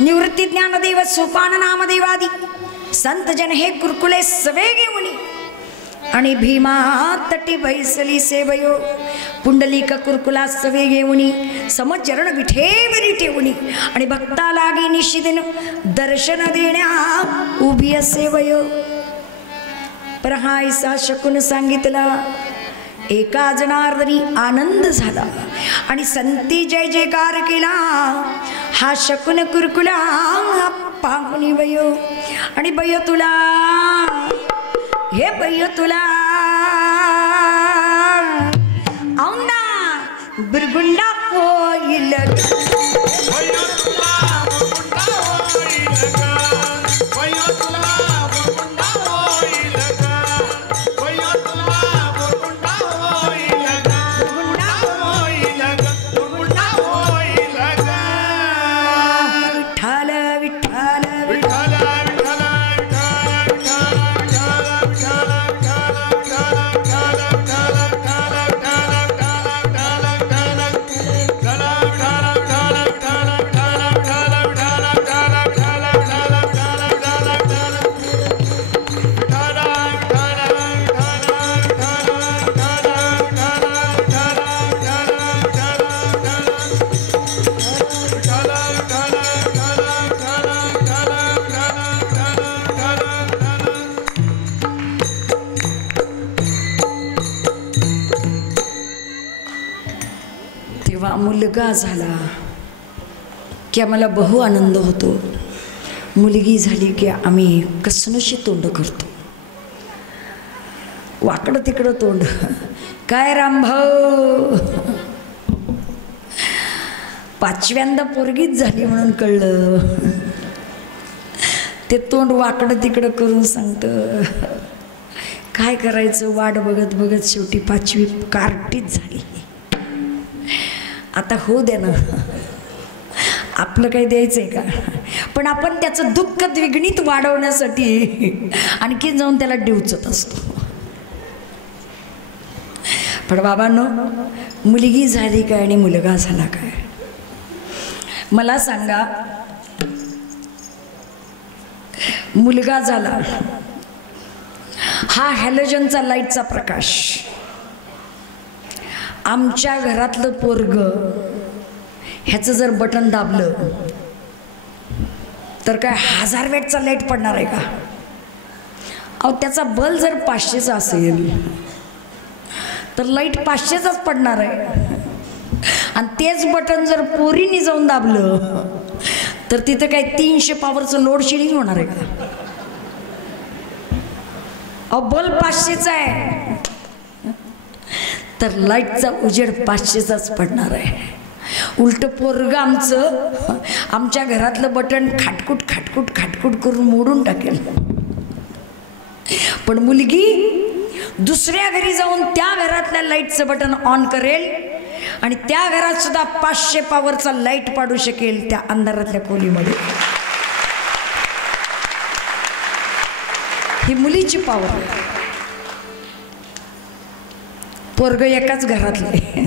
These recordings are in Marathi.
निवृत्ती ज्ञानदेव सोपान नामदेवादी संत जन हे कुरकुले सवे घेऊन आणि भीमा तटी बैसली सेवयो पुंडलिक कुरकुला सवे घेऊन समचरण विठेवरी ठेवून आणि भक्ता लागी निशिदिन दर्शन देण्या उभी सेवयो. पर हा ऐसा शकुन सांगितला. एका जनार्दनी आनंद झाला आणि संती जय जयकार केला. हा शकुन कुरकुला पाहुणी बयो आणि बयो तुला हे बयो तुला औंदा बुरगुंडा होईल मुलगा झाला की आम्हाला बहु आनंद होतो. मुलगी झाली की आम्ही कसनशी तोंड करतो. वाकडं तिकडं तोंड. काय रामभाऊ पाचव्यांदा पोरगीच झाली म्हणून कळलं. ते तोंड वाकडं तिकडं करून सांगतं. काय करायचं वाट बघत बघत शेवटी पाचवी कार्टीच झाली. आता होऊ दे ना, आपलं काही द्यायचंय का. पण आपण त्याचं दुःख द्विगुणित वाढवण्यासाठी आणखी जाऊन त्याला डिवचत असतो. पण बाबांनो, मुलगी झाली काय आणि मुलगा झाला काय मला सांगा. मुलगा झाला हा हॅलोजनचा लाईटचा प्रकाश. आमच्या घरातलं पोरग ह्याचं जर बटन दाबलं तर काय 1000 वॅटचा लाईट पडणार आहे का. अहो त्याचा बल्ब जर 500चा असेल तर लाईट 500चाच पडणार आहे. आणि तेच बटन जर पोरीने जाऊन दाबलं तर तिथं काय 300 पॉवरचं लोड शेडिंग होणार आहे का. अहो बल्ब 500चा आहे तर लाईटचा उजेड 500चाच पडणार आहे. उलट पोरग आमचं आमच्या घरातलं बटन खाटकूट खाटकूट खाटकूट करून मोडून टाकेल. पण मुलगी दुसऱ्या घरी जाऊन त्या घरातल्या लाईटचं बटन ऑन करेल आणि त्या घरात सुद्धा 500 पॉवरचा लाईट पाडू शकेल त्या अंधारातल्या खोलीमध्ये. ही मुलीची पॉवर आहे. पोरग एकाच घरातले,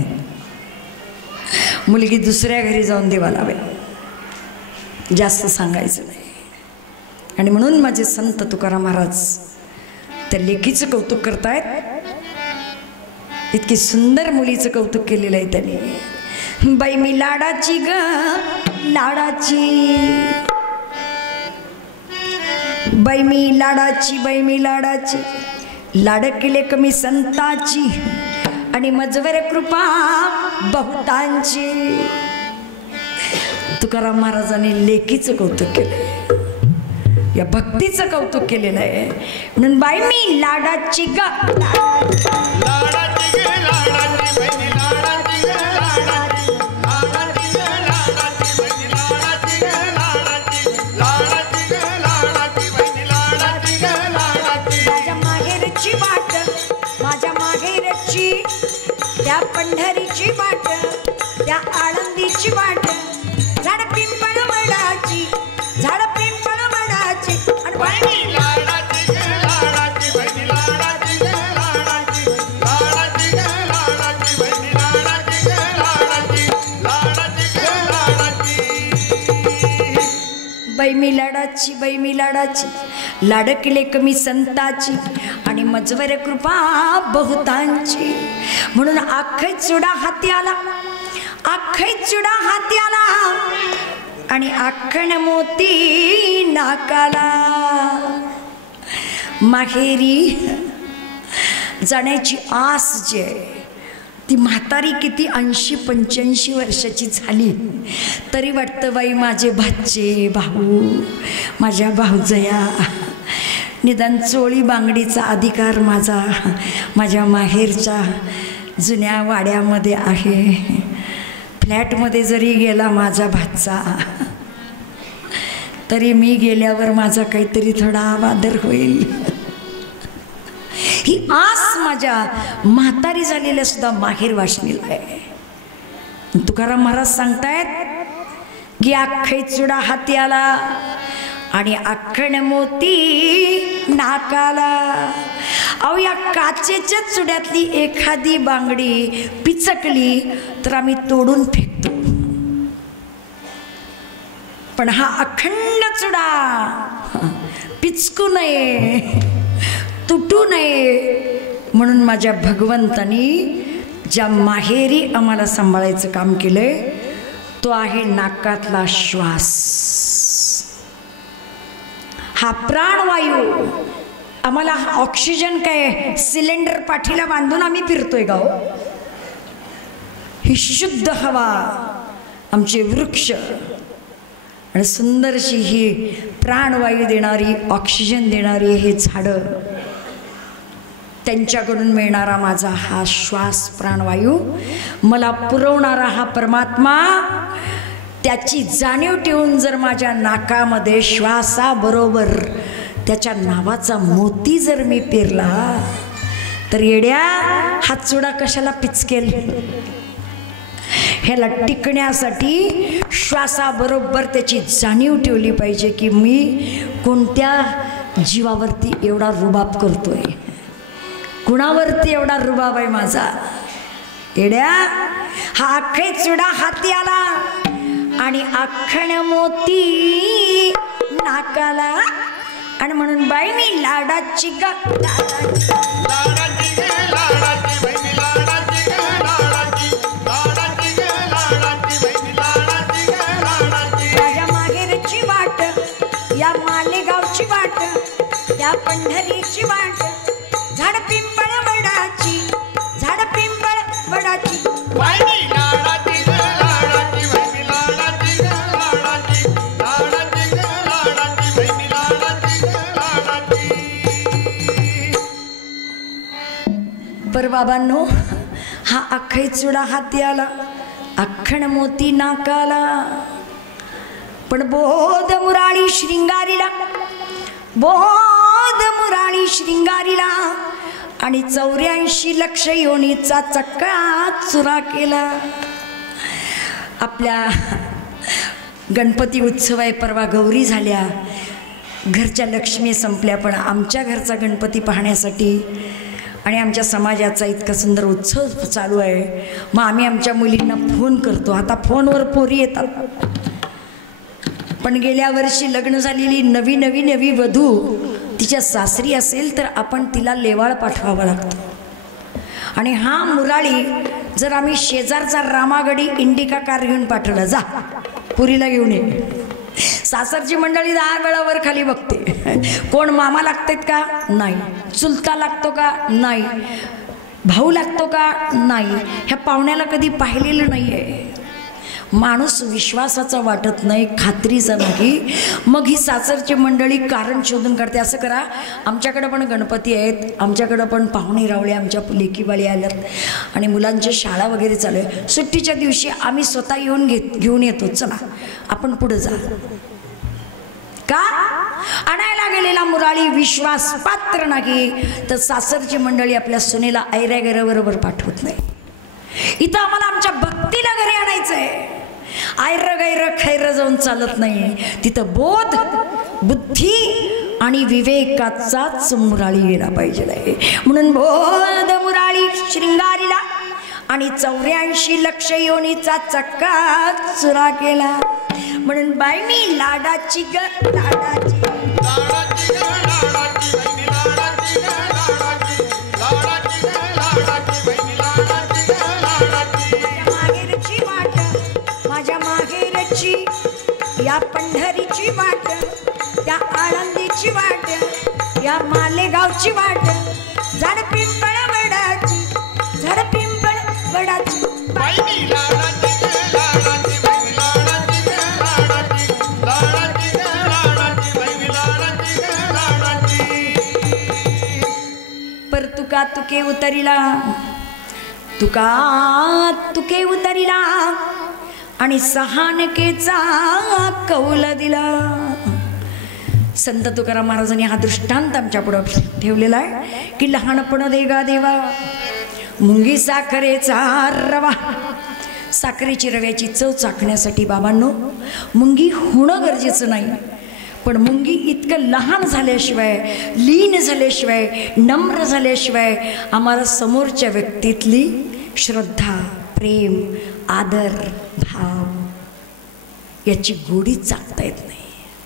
मुलगी दुसऱ्या घरी जाऊन देवा लावे. जास्त सांगायचं नाही. आणि म्हणून माझे संत तुकाराम महाराज त्या लेकीचं कौतुक करतायत. इतकी सुंदर मुलीचं कौतुक केलेलं आहे त्यांनी. बाई मी लाडाची ग लाडाची, बाई मी लाडाची, बाई मी लाडाची, लाड केले कमी संताची आणि मजवर कृपा बहुतांची. तुकाराम महाराजांनी लेकीचं कौतुक केलंय, या भक्तीचं कौतुक केलेलं आहे. म्हणून बाई मी लाडाची ग लाडाची, माझ्या माहेरची त्या पंढरीची वाट, त्या आळंदीची वाट, झाड पिंपळ वडाची, झाड पिंपळ वडाची आणि बाई मी लाडाची लाडकिले कमी संताची आणि मजवर कृपा बहुतांची. म्हणून अख्खे चुडा हाती आला आणि अख्खण मोती नाकाला. माहेरी जाण्याची आस जी आहे ती म्हातारी किती 80-85 वर्षाची झाली तरी वाटतं बाई माझे भाचे भाऊ माझ्या भाऊजया निदान चोळी बांगडीचा अधिकार माझ्या माहेरच्या जुन्या वाड्यामध्ये आहे. फ्लॅटमध्ये जरी गेला माझा भाचा तरी मी गेल्यावर माझा काहीतरी थोडा आदर होईल. ही आस माझ्या म्हातारी झालेल्या सुद्धा माहेर वासनीला आहे. तुकाराम महाराज सांगतायत की अख्खे चुडा हाती आला आणि अख्खण मोती नाकाला. अहो या काचेच्या चुड्यातली एखादी बांगडी पिचकली तर आम्ही तोडून फेकतो, पण हा अखंड चुडा पिचकू नये तुटू नये म्हणून माझ्या भगवंतानी ज्या माहेरी आम्हाला सांभाळायचं काम केलंय तो आहे नाकातला श्वास. हा प्राणवायू आम्हाला ऑक्सिजन काय सिलेंडर पाठीला बांधून आम्ही फिरतोय गाव. ही शुद्ध हवा आमचे वृक्ष आणि सुंदरशी ही प्राणवायू देणारी ऑक्सिजन देणारी हे झाडं त्यांच्याकडून मिळणारा माझा हा श्वास प्राणवायू मला पुरवणारा हा परमात्मा त्याची जाणीव ठेवून जर माझ्या नाकामध्ये श्वासाबरोबर त्याच्या नावाचा मोती जर मी पेरला तर येड्या हा चुडा कशाला पिचकेल. ह्याला टिकण्यासाठी श्वासाबरोबर त्याची जाणीव ठेवली पाहिजे की मी कोणत्या जीवावरती एवढा रुबाब करतोय, कुणावरती एवढा रुबाब आहे माझा. येड्या हा अख्खे चुडा हाती आला आणि अख्खण मोती नाकाला आणि म्हणून बाई मी लाडाची ग माझ्या माहेरची वाट या मालेगावची वाट त्या पंढरीची वाट झाड पिंपळ वडाची पर बाबांनो हा अख्खे चुडा हाती आला अख्खण मोती नाकाला. पण बोध मुराळी श्रिंगारीला आणि 84 लक्ष योनीचा चक्का चुरा केला. आपल्या गणपती उत्सव आहे, परवा गौरी झाल्या, घरच्या लक्ष्मी संपल्या, पण आमच्या घरचा गणपती पाहण्यासाठी आणि आमच्या समाजाचा इतका सुंदर उत्सव चालू आहे. मग आम्ही आमच्या मुलींना फोन करतो. आता फोनवर पोरी येतात, पण गेल्या वर्षी लग्न झालेली नवी वधू तिच्या सासरी असेल तर आपण तिला लेवाळ पाठवावा लागतो. आणि हा मुराळी जर आम्ही शेजारचा रामागडी इंडिका कार घेऊन पाठवला, जा पुरीला घेऊन ये, सासरची मंडळी 10 वेळा वर खाली बघते. कोण मामा लागतात का? नाही. चुलता लागतो का? नाही. भाऊ लागतो का? नाही. ह्या पाहुण्याला कधी पाहिलेलं नाही आहे. माणूस विश्वासाचा वाटत नाही, खात्रीचा नाही. मग ही सासरची मंडळी कारण शोधून काढते. असं करा, आमच्याकडं पण गणपती आहेत, आमच्याकडं पण पाहुणे रावळे, आमच्या लेकीबाळी आल्यात आणि मुलांच्या शाळा वगैरे चालू आहे, सुट्टीच्या दिवशी आम्ही स्वतः येऊन घेऊन येतो, चला आपण पुढे जा. का आणायला गेलेला मुराळी विश्वास पात्र नाही तर सासरची मंडळी आपल्या सुनेला ऐऱ्या गैऱ्याबरोबर पाठवत नाही. इथं आम्हाला आमच्या भक्तीला घरी आणायचं आहे. आयर गैर खैर जाऊन चालत नाही. तिथं बोध बुद्धी आणि विवेकाचाच मुराळी गेला पाहिजे. म्हणून बोध मुराळी श्रिंगारीला आणि 84 लक्ष योनीचा चक्का चुरा केला. म्हणून बाई मी लाडाची ग लाडाची माहेरची वाट माझ्या माहेरची या पंढरीची वाट त्या आळंदीची वाट या मालेगावची वाट झाड पिंपळ वडाची झाड पिंपळ वडाची पर तुका तुके उतरिला तुका तुके उतरिला आणि सहानकेचा कौल दिला. संत तुकाराम महाराजांनी हा दृष्टांत आमच्या पुढे ठेवलेला आहे की लहानपण देगा देवा मुंगी साखरेचा रवा. साखरेची रव्याची चव चाखण्यासाठी बाबांनो मुंगी होणं गरजेचं नाही, पण मुंगी इतकं लहान झाल्याशिवाय लीन झाल्याशिवाय नम्र झाल्याशिवाय आम्हाला समोरच्या व्यक्तीतली श्रद्धा प्रेम आदर भाव याची गोडी चाकता येत नाही.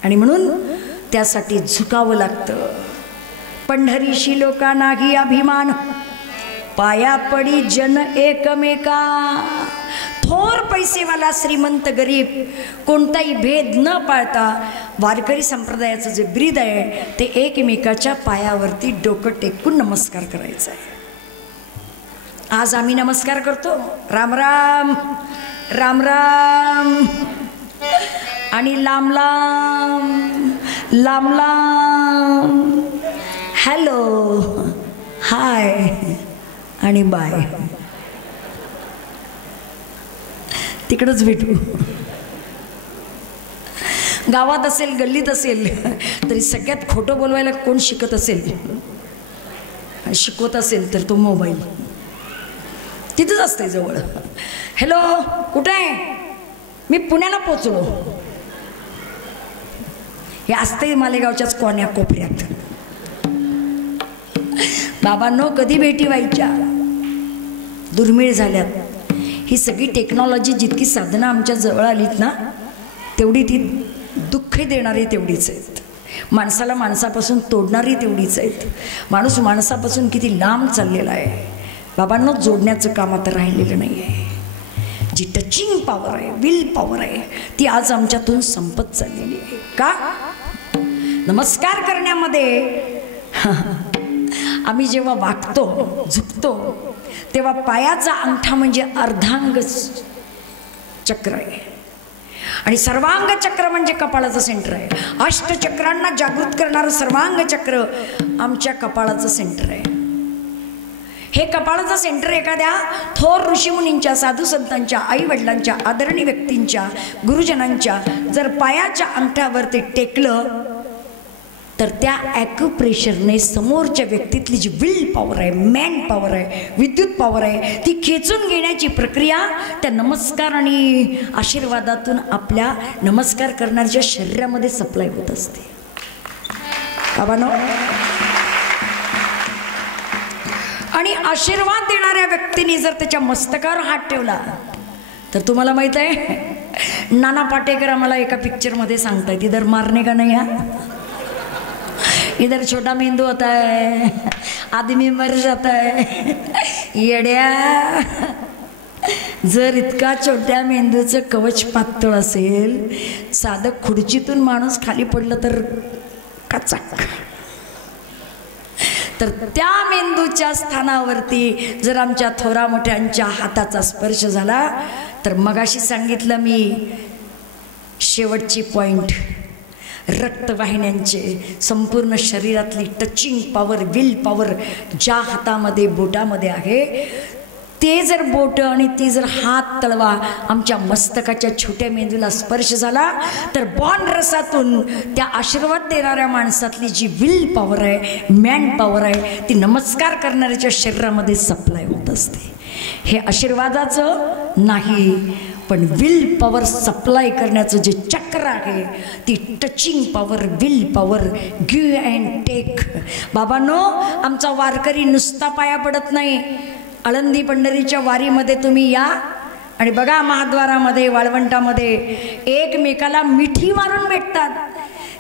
आणि म्हणून त्यासाठी झुकावं लागतं. पंढरीशी लोका नाही अभिमान पाया पडी जन एकमेका. थोर पैसेवाला श्रीमंत गरीब कोणताही भेद न पाळता वारकरी संप्रदायाचं जे ब्रीद आहे ते एकमेकाच्या पायावरती डोकं टेकून नमस्कार करायचा आहे. आज आम्ही नमस्कार करतो राम राम राम राम आणि लांब लांब लांब लांब हॅलो हाय आणि बाय. तिकडंच भेटू. गावात असेल गल्लीत असेल तरी सगळ्यात खोटं बोलवायला कोण शिकत असेल शिकवत असेल तर तो मोबाईल तिथंच असते जवळ. हॅलो कुठं आहे? मी पुण्याला पोचलो. हे असते मालेगावच्याच कोण्या कोपऱ्यात. बाबांनो कधी भेटी व्हायच्या दुर्मिळ झाल्यात. ही सगळी टेक्नॉलॉजी जितकी साधनं आमच्या जवळ आलीत ना तेवढी ती दुःख देणारी तेवढीच आहेत. माणसाला माणसापासून तोडणारी तेवढीच आहेत. माणूस माणसापासून किती लांब चाललेला आहे. बाबांनो जोडण्याचं काम आता राहिलेलं नाही आहे. जी टचिंग पॉवर आहे विल पॉवर आहे ती आज आमच्यातून संपत चाललेली आहे. का? नमस्कार करण्यामध्ये आम्ही जेव्हा वागतो झुकतो तेव्हा पायाचा अंगठा म्हणजे अर्धांग चक्र आहे आणि सर्वांग चक्र म्हणजे कपाळाचं सेंटर आहे. अष्टचक्रांना जागृत करणारं सर्वांग चक्र आमच्या कपाळाचं सेंटर आहे. हे कपाळाचं सेंटर एखाद्या थोर ऋषीमुनींच्या साधू संतांच्या आई वडिलांच्या आदरणीय व्यक्तींच्या गुरुजनांच्या जर पायाच्या अंगठ्यावर ते टेकलं तर त्या ॲक्युप्रेशरने समोरच्या व्यक्तीतली जी विल पॉवर आहे मॅन पॉवर आहे विद्युत पॉवर आहे ती खेचून घेण्याची प्रक्रिया त्या नमस्कार आणि आशीर्वादातून आपल्या नमस्कार करणाऱ्याच्या शरीरामध्ये सप्लाय होत असते. बाबांनो आणि आशीर्वाद देणाऱ्या व्यक्तीने जर त्याच्या मस्तकावर हात ठेवला तर तुम्हाला माहित आहे नाना पाटेकर आम्हाला एका पिक्चरमध्ये सांगतायत इधर मारने का नहीं है इधर छोटा मेंदू होता है आदमी मर जाता है. येड्या जर इतका छोट्या मेंदूचं कवच पातळ असेल साधं खुर्चीतून माणूस खाली पडलं तर कचाक. तर त्या मेंदूच्या स्थानावरती जर आमच्या थोरा मोठ्यांच्या हाताचा स्पर्श झाला तर मगाशी सांगितलं मी शेवटची पॉइंट रक्तवाहिन्यांचे संपूर्ण शरीरातली टचिंग पॉवर विल पॉवर ज्या हातामध्ये बोटामध्ये आहे ते जर बोट आणि ती जर हात तळवा आमच्या मस्तकाच्या छोट्या मेंदूला स्पर्श झाला तर बॉन्ड रसातून त्या आशीर्वाद देणाऱ्या माणसातली जी विल पॉवर आहे मॅन पॉवर आहे ती नमस्कार करणाऱ्याच्या शरीरामध्ये सप्लाय होत असते. हे आशीर्वादाचं नाही पण विल पॉवर सप्लाय करण्याचं जे चक्र आहे ती touching power will power give and take. बाबांनो आमचा वारकरी नुसता पाया पडत नाही. आळंदी पंढरीच्या वारीमध्ये तुम्ही या आणि बघा महाद्वारामध्ये वाळवंटामध्ये एकमेकाला मिठी मारून भेटतात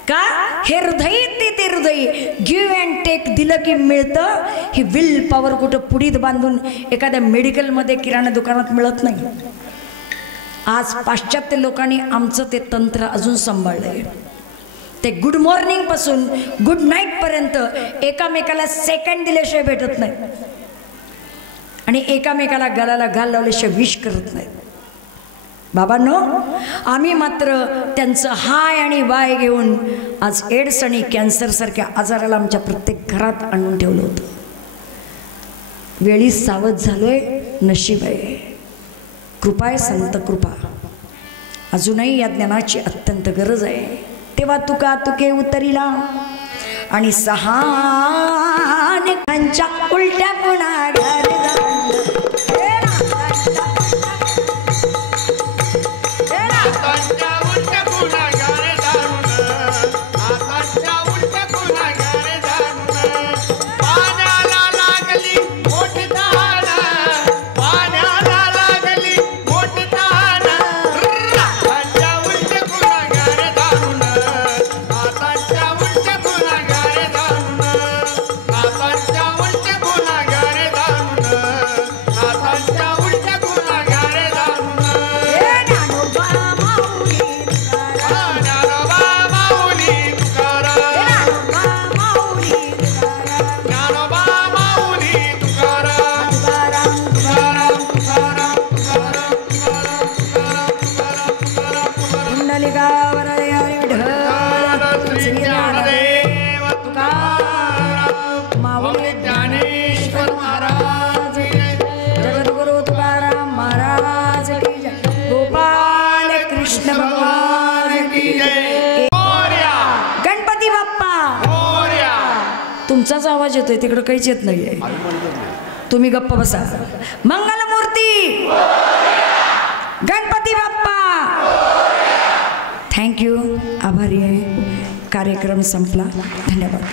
का? हे हृदय ते हृदय गिव्ह अँड टेक दिलं की मिळतं. ही विल पॉवर कुठं पुढीत बांधून एखाद्या मेडिकलमध्ये किराणा दुकानात मिळत नाही. आज पाश्चात्य लोकांनी आमचं ते तंत्र अजून सांभाळलंय. ते गुड मॉर्निंग पासून गुड नाईट पर्यंत एकामेकाला सेकंड दिल्याशिवाय भेटत नाही आणि एकामेकाला गळाला गाल लावल्याशिवाय विश करत नाही. बाबांनो, आम्ही मात्र त्यांचं हाय आणि बाय घेऊन आज एड्स आणि कॅन्सर सारख्या आजाराला आमच्या प्रत्येक घरात आणून ठेवलं होतं. वेळी सावध झालोय, नशीब आहे, कृपा आहे, संत कृपा. अजूनही या ज्ञानाची अत्यंत गरज आहे. तेव्हा तुका तुके उतरिला आणि सहाच्या उलट्या पुन्हा तुमचाच आवाज येतोय, तिकडं काहीच येत नाहीये. तुम्ही गप्प बसा. मंगलमूर्ती गणपती बाप्पा. थँक्यू, आभारी आहे. कार्यक्रम संपला. धन्यवाद.